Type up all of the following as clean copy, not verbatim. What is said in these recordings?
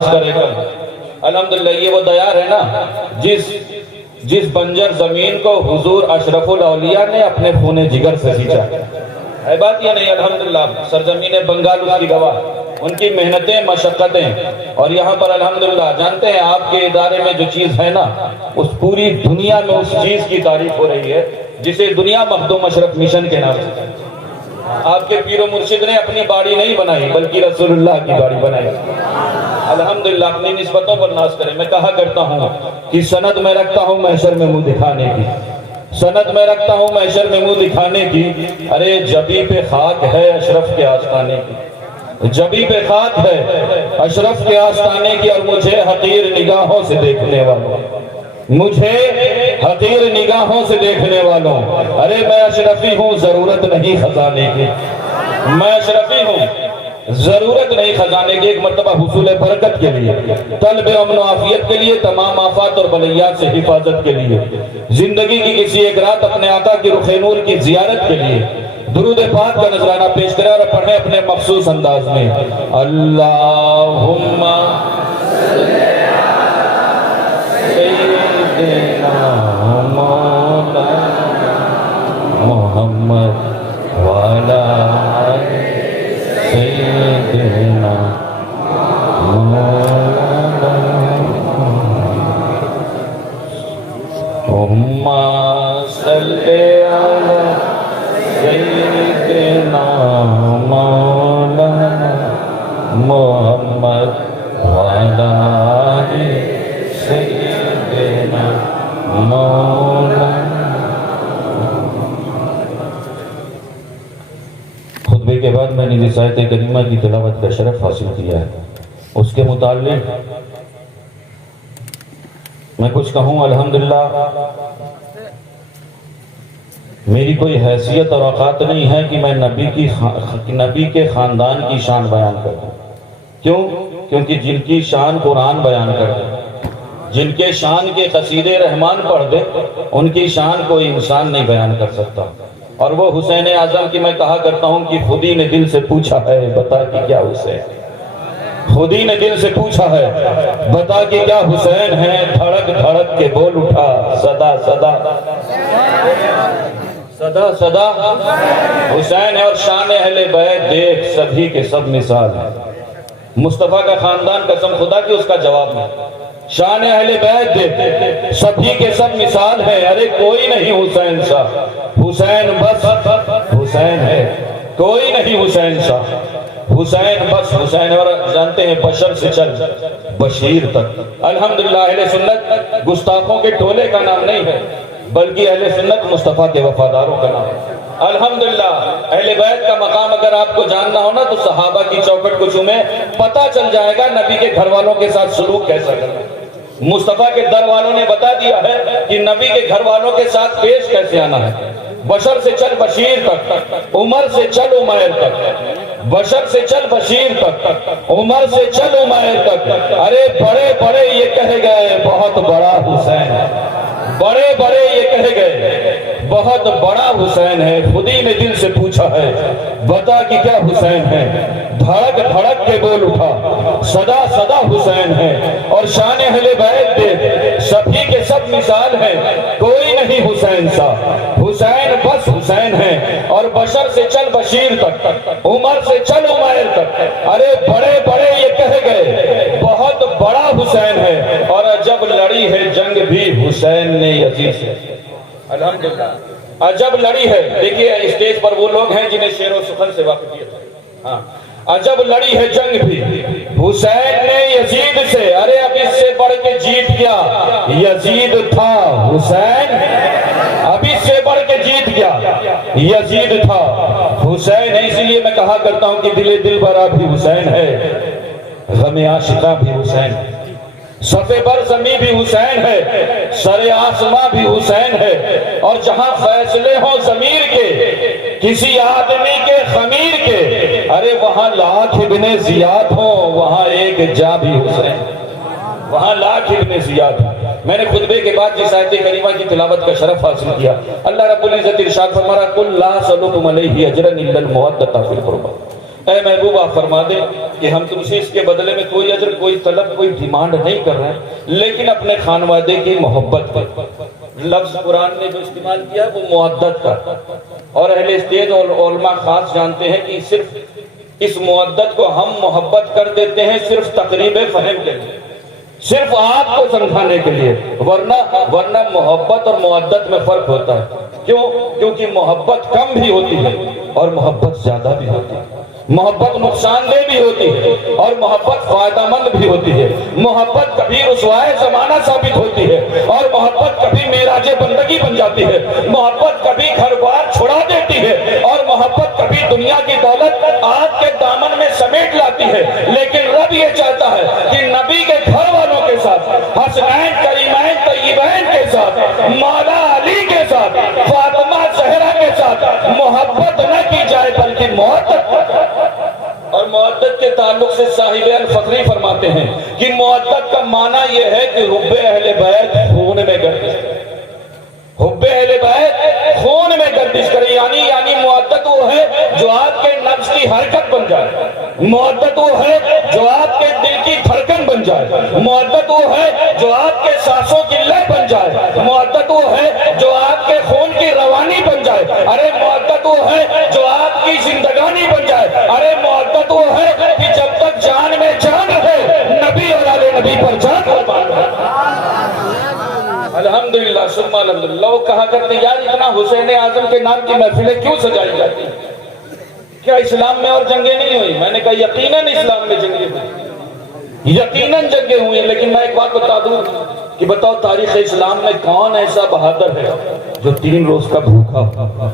کرے گا۔ الحمدللہ یہ وہ دیار ہے نا جس بنجر زمین کو حضور اشرف الاولیاء نے اپنے خون جگر سے سینچا ہے بات یا نہیں؟ الحمدللہ سرزمین بنگال اس کی گواہ، ان کی محنتیں مشقتیں، اور یہاں پر الحمدللہ جانتے ہیں آپ کے ادارے میں جو چیز ہے نا، اس پوری دنیا میں اس چیز کی تعریف ہو رہی ہے جسے دنیا مخدوم اشرف مشن کے نام سے آپ کے پیر و مرشد نے اپنی باڑی نہیں بنائی بلکہ رسول اللہ کی باڑی بنائی۔ الحمدللہ اپنی نسبتوں پر ناز کریں۔ میں کہا کرتا ہوں کہ سند میں رکھتا ہوں محشر میں منہ دکھانے کی، سند میں رکھتا ہوں محشر میں منہ دکھانے کی، ارے جبی پہ خاک ہے اشرف کے آستانے کی، جبی پہ خاک ہے اشرف کے آستانے کی، اور مجھے حقیر نگاہوں سے دیکھنے والوں، مجھے حقیر نگاہوں سے دیکھنے والوں، ارے میں اشرفی ہوں ضرورت نہیں خزانے کی، میں اشرفی ہوں ضرورت نہیں خزانے کی۔ ایک مرتبہ حصول برکت کے لیے، طلب امن و عافیت کے لیے، تمام آفات اور بلیات سے حفاظت کے لیے، زندگی کی کسی ایک رات اپنے آقا کی رخ نور کی زیارت کے لیے درود پاک کا نذرانہ پیش کریں اور پڑھیں اپنے مخصوص انداز میں۔ اللہم محمد والا سیدنا مولانا اللہم صلی علی سیدنا مولانا محمد والا سیدنا مولانا۔ خطبے کے بعد میں نے جس آیت کریمہ کی تلاوت کا شرف حاصل کیا ہے اس کے متعلق میں کچھ کہوں۔ الحمدللہ میری کوئی حیثیت اور اوقات نہیں ہے کہ میں نبی کے خاندان کی شان بیان کروں۔ کیوں؟ کیونکہ جن کی شان قرآن بیان کر دے، جن کے شان کے قصیدے رحمان پڑھ دے، ان کی شان کوئی انسان نہیں بیان کر سکتا۔ اور وہ حسین اعظم کی میں کہا کرتا ہوں کہ خود ہی نے دل سے پوچھا ہے بتا کہ کیا حسین، خود ہی نے دل سے پوچھا ہے بتا کہ کیا حسین ہے، دھڑک دھڑک کے بول اٹھا صدا صدا صدا صدا حسین ہے۔ اور شان اہل بیت دیکھ سبھی کے سب مثال ہے۔ مصطفیٰ کا خاندان قسم خدا کی اس کا جواب نہیں۔ شان اہل بیت دیکھ سبھی کے سب مثال ہے، ارے کوئی نہیں حسین سا، حسین بس حسین ہے، کوئی نہیں حسین سا، حسین بس حسین ہے۔ اور جانتے ہیں بشر سے چل بشیر تک۔ الحمدللہ اہل سنت گستاخوں کے ٹولے کا نام نہیں ہے بلکہ اہل سنت مصطفیٰ کے وفاداروں کا نام ہے۔ الحمدللہ اہل بیت کا مقام اگر آپ کو جاننا ہو نا تو صحابہ کی چوکٹ کو چومیں، پتہ چل جائے گا نبی کے گھر والوں کے ساتھ سلوک کیسا کرنا ہے۔ مصطفیٰ کے در والوں نے بتا دیا ہے کہ نبی کے گھر والوں کے ساتھ پیش کیسے آنا ہے۔ بشر سے چل بشیر تک، عمر سے چل عمیر تک، بشر سے چل بشیر تک، عمر سے چل عمیر تک، ارے بڑے بڑے یہ کہہ گئے بہت بڑا حسین ہے، بڑے بڑے یہ کہہ گئے بہت بڑا حسین ہے۔ خود ہی نے دل سے پوچھا ہے بتا کہ کیا حسین ہے، دھڑک دھڑک کے بول اٹھا صدا صدا حسین ہے۔ اور شان اہل بیت دیکھ سبھی کے سب مثال ہیں، کوئی نہیں حسین سا، حسین بس حسین ہے۔ اور بشر سے چل بشیر تک، عمر سے چل عمیر تک، ارے بڑے بڑے یہ کہہ گئے بہت بڑا حسین ہے۔ اور جب لڑی ہے جنگ بھی حسین نے یزید سے، الحمدللہ عجب لڑی ہے۔ دیکھیے اسٹیج پر وہ لوگ ہیں جنہیں شعر و سخن سے واقفیت ہے۔ ہاں عجب لڑی ہے جنگ بھی حسین نے یزید سے، ارے اب اس سے بڑھ کے جیت کیا یزید تھا، حسین اب اس سے بڑھ کے جیت کیا یزید تھا، حسین ہے۔ اسی لیے میں کہا کرتا ہوں کہ دل دل برا بھی حسین ہے، غم عاشقاں بھی حسین ہے، صفِ بر زمیں بھی حسین ہے، سر آسماں بھی حسین ہے۔ اور جہاں فیصلے ہوں ضمیر کے کسی آدمی کے خمیر کے، ارے وہاں لاکھ ابن زیاد ہوں وہاں ایک جا بھی حسین، وہاں لاکھ ابن زیاد ہوں۔ میں نے خطبے کے بعد جس آیت کریمہ کی تلاوت کا شرف حاصل کیا، اللہ رب العزت ارشاد فرما رہا قُلْ لَا أَسْأَلُكُمْ عَلَيْهِ أَجْرًا إِلَّا الْمَوَدَّةَ فِي الْقُرْبَىٰ، اے محبوب آپ فرما دیں کہ ہم تم سے اس کے بدلے میں کوئی اجر، کوئی طلب، کوئی ڈیمانڈ نہیں کر رہے ہیں، لیکن اپنے خانوادے کی محبت پر۔ لفظ قرآن نے جو استعمال کیا وہ مودت کا، اور اہل اسٹیج اور علماء خاص جانتے ہیں کہ صرف اس مودت کو ہم محبت کر دیتے ہیں صرف تقریب فہم کے لیے، صرف آپ کو سمجھانے کے لیے، ورنہ محبت اور مودت میں فرق ہوتا ہے۔ کیوں؟ کیونکہ محبت کم بھی ہوتی ہے اور محبت زیادہ بھی ہوتی ہے، محبت نقصان دہ بھی ہوتی ہے اور محبت فائدہ مند بھی ہوتی ہے، محبت کبھی رسوائے زمانہ ثابت ہوتی ہے اور محبت کبھی معراج بندگی بن جاتی ہے، محبت کبھی گھر بار چھڑا دیتی ہے اور محبت کبھی دنیا کی دولت آپ کے دامن میں سمیٹ لاتی ہے۔ لیکن رب یہ چاہتا ہے کہ نبی کے گھر والوں کے ساتھ، حسنین کریمین طیبین کے ساتھ، مولا علی کے ساتھ، فاطمہ زہرا کے ساتھ محبت نہ کی جائے بلکہ محبت۔ اور محبت کے تعلق سے صاحب الفقری فرماتے ہیں کہ محبت کا معنی یہ ہے کہ حب اہل بیت خون میں گردش کرے، حب اہل بیت خون میں گردش کرے، یعنی محبت وہ ہے جو آپ کے نفس کی حرکت بن جائے، محبت وہ ہے جو آپ کے دل کی دھڑکن بن جائے، محبت وہ ہے جو آپ کے سانسوں کی لے بن جائے، محبت وہ ہے جو آپ کے خون کی روانی بن جائے، ارے محبت وہ ہے جو آپ کی زندگانی بن جائے، ارے محبت وہ ہے کہ جب تک جان میں جان ہے نبی اور آل نبی پر جان قربان ہے۔ الحمدللہ ثم الحمدللہ۔ وہ کہا کرتے یار اتنا حسین اعظم کے نام کی محفلیں کیوں سجائی جاتی ہیں؟ کیا اسلام میں اور جنگیں نہیں ہوئی؟ میں نے کہا یقیناً اسلام میں جنگیں ہوئی، یقیناً جنگیں ہوئی ہیں، لیکن میں ایک بات بتا دوں کہ بتاؤ تاریخ اسلام میں کون ایسا بہادر ہے جو 3 روز کا بھوکا ہو،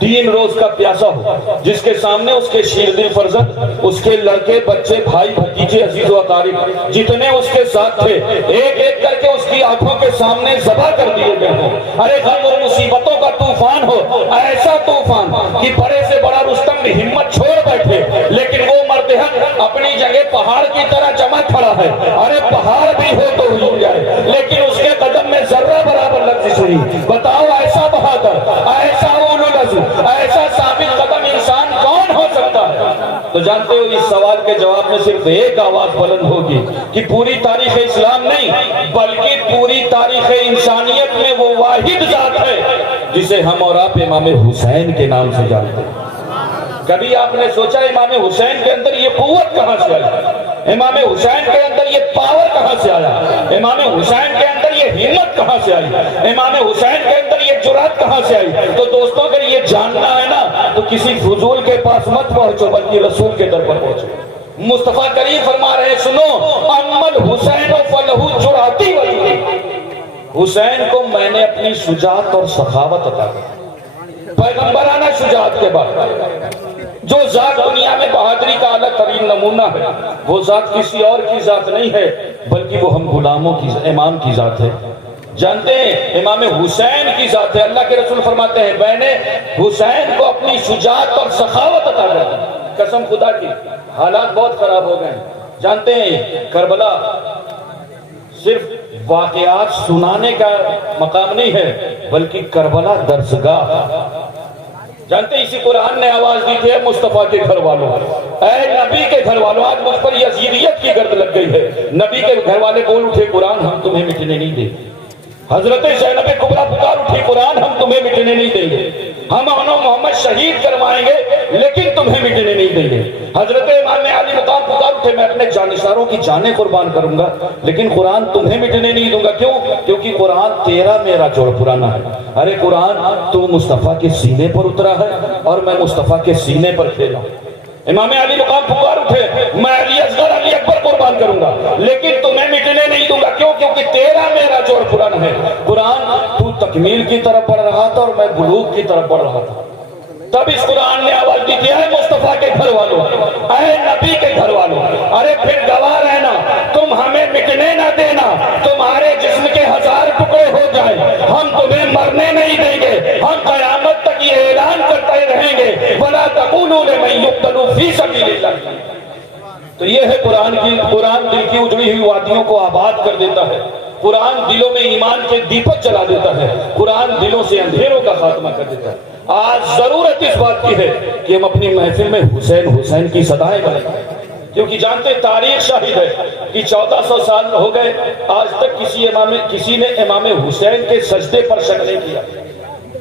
3 روز کا پیاسا ہو، جس کے سامنے اس کے شیردل فرزند، اس کے لڑکے بچے بھائی بھتیجے عزیز و اقارب جتنے اس کے ساتھ تھے ایک ایک کر کے اس کی آنکھوں کے سامنے ذبح کر دیے گئے ہوں؟ ارے غم اور مصیبتوں کا طوفان ہو، ایسا طوفان کہ بڑے سے بڑا رستم بھی ہمت چھوڑ بیٹھے، لیکن وہ مرد حق اپنی جگہ پہاڑ کی طرح جمع کھڑا ہے، ارے پہاڑ بھی ہو تو ہل جائے لیکن اس کے قدم میں ذرہ برابر لفظ سنی۔ بتاؤ ایسا بہادر، ایسا اولو العزم، ایسا ثابت قدم انسان کون ہو سکتا ہے؟ تو جانتے ہو اس سوال کے جواب میں صرف ایک آواز بلند ہوگی کہ پوری تاریخ اسلام نہیں بلکہ پوری تاریخ انسانیت میں وہ واحد ذات ہے جسے ہم اور آپ امام حسین کے نام سے جانتے ہیں۔ کبھی آپ نے سوچا امام حسین کے اندر یہ قوت کہاں سے آئی؟ امام حسین کے اندر یہ پاور کہاں سے آیا؟ امام حسین کے اندر یہ ہمت کہاں سے آئی؟ امام حسین کے اندر یہ جرأت کہاں سے آئی؟ تو دوستوں اگر یہ جاننا ہے نا تو کسی فضول کے پاس مت پہنچو بلکہ رسول کے در پر پہنچو۔ مصطفیٰ کریم فرما رہے سنو، امل حسین فلہو جرأتی ولی، حسین کو میں نے اپنی شجاعت اور سخاوت عطا کی، پیغمبرانہ شجاعت کے بعد۔ جو ذات دنیا میں بہادری کا اعلیٰ ترین نمونہ ہے وہ ذات کسی اور کی ذات نہیں ہے بلکہ وہ ہم غلاموں کی امام کی ذات ہے۔ جانتے ہیں امام حسین کی ذات ہے۔ اللہ کے رسول فرماتے ہیں میں نے حسین کو اپنی شجاعت اور سخاوت عطا کر دی۔ قسم خدا کی حالات بہت خراب ہو گئے۔ جانتے ہیں کربلا صرف واقعات سنانے کا مقام نہیں ہے بلکہ کربلا درسگاہ۔ جانتے اسی قرآن نے آواز دی تھی اے مصطفیٰ کے گھر والوں، اے نبی کے گھر والوں، آج مجھ پر یزیدیت کی گرد لگ گئی ہے۔ نبی کے گھر والے بول اٹھے قرآن ہم تمہیں مٹنے نہیں دیں گے۔ حضرت زینب کبریٰ پکار اٹھی قرآن ہم تمہیں مٹنے نہیں دیں گے، ہم انو محمد شہید کروائیں گے لیکن تمہیں مٹنے نہیں دیں گے۔ حضرت امام علی مقام پکار اٹھے میں اپنے جانشاروں کی جانیں قربان کروں گا لیکن قرآن تمہیں مٹنے نہیں دوں گا۔ کیوں؟ کیونکہ قرآن تیرا میرا جوڑ پرانا ہے۔ ارے قرآن تو مصطفیٰ کے سینے پر اترا ہے اور میں مصطفیٰ کے سینے پر کھیلا۔ امام علی مقام پکار اٹھے میں علی اصغر علی اکبر قربان کروں گا لیکن تمہیں مٹنے نہیں دوں گا۔ کیوں؟ کیونکہ تیرا میرا جوڑ پرانا ہے۔ قرآن تو تکمیل کی طرف بڑھ رہا تھا اور میں بلوغ کی طرف بڑھ رہا تھا۔ تب اس قرآن نے آواز دی کہ اے مصطفیٰ کے گھر والوں، اے نبی کے گھر والوں، ارے پھر گواہ رہنا، تم ہمیں مٹنے نہ دینا، تمہارے جسم کے 1000 ٹکڑے ہو جائیں ہم تمہیں مرنے نہیں دیں گے، ہم قیامت تک یہ اعلان کرتے رہیں گے وَلَا تَقُولُوا لِمَن يُقْتَلُ فِي سَبِيلِ اللَّهِ۔ تو یہ ہے قرآن دل کی اجڑی ہوئی وادیوں کو آباد کر دیتا ہے، قرآن دلوں میں ایمان کے دیپک جلا دیتا ہے، قرآن دلوں سے اندھیروں کا خاتمہ کر دیتا ہے۔ آج ضرورت اس بات کی ہے کہ ہم اپنی محفل میں حسین حسین کی صدائیں بنائیں، کیونکہ جانتے تاریخ شاہد ہے کہ 1400 سال ہو گئے آج تک کسی نے امام حسین کے سجدے پر شک نہیں کیا.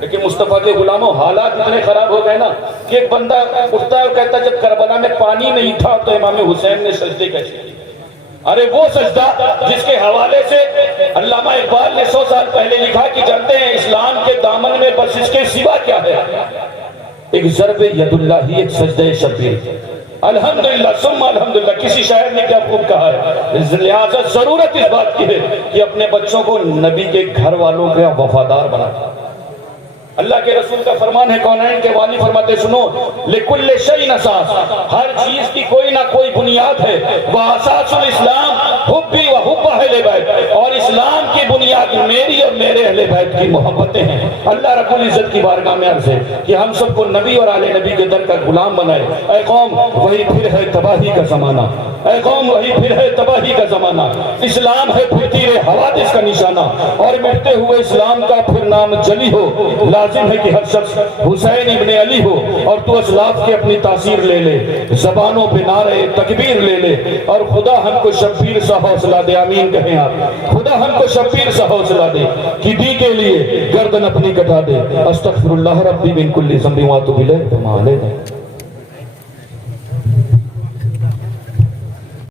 لیکن مصطفیٰ کے غلاموں حالات اتنے خراب ہو گئے نا کہ ایک بندہ اٹھتا ہے اور کہتا ہے جب کربلا میں پانی نہیں تھا تو امام حسین نے سجدے کیسے کیے؟ ارے وہ سجدہ جس کے حوالے سے علامہ اقبال نے 100 سال پہلے لکھا کہ جانتے ہیں اسلام کے دامن میں بس اس کے سوا کیا ہے؟ ایک ضرب ید اللہ ہی، ایک سجدہ شبیر. الحمدللہ ثم الحمدللہ. کسی شاعر نے کیا خوب کہا ہے، لہذا ضرورت اس بات کی ہے کہ اپنے بچوں کو نبی کے گھر والوں کا وفادار بنا. اللہ کے رسول کا فرمان ہے، کونین کے والی فرماتے سنو، لکل شیء اساس، ہر چیز کی کوئی نہ کوئی بنیاد ہے. واساس الاسلام حبی و حب اہل بیت، اور اسلام کی بنیاد میری اور میرے اہل بیت کی محبتیں ہیں. اللہ رب العزت کی بارگاہ میں عرض ہے کہ ہم سب کو نبی اور آل نبی کے در کا غلام بنائے. اے قوم وہی پھر ہے تباہی کا زمانہ، اے قوم وہی پھر ہے تباہی کا زمانہ. اسلام ہے پھر تیر حوادث کا نشانہ، اور مٹتے ہوئے اسلام کا پھر نام جلی ہو. لازم ہے کہ ہر شخص حسین ابن علی ہو، اور تو اسلاف کی اپنی تاثیر لے لے، زبانوں پہ نعرے تکبیر لے لے، اور خدا ہم کو شبیر سا حوصلہ دے. آمین کہیں آپ. خدا ہم کو شبیر سا حوصلہ دے کہ دی کے لیے گردن اپنی کٹا دے. استغفر اللہ ربی من کل ذنب واتوب الیہ.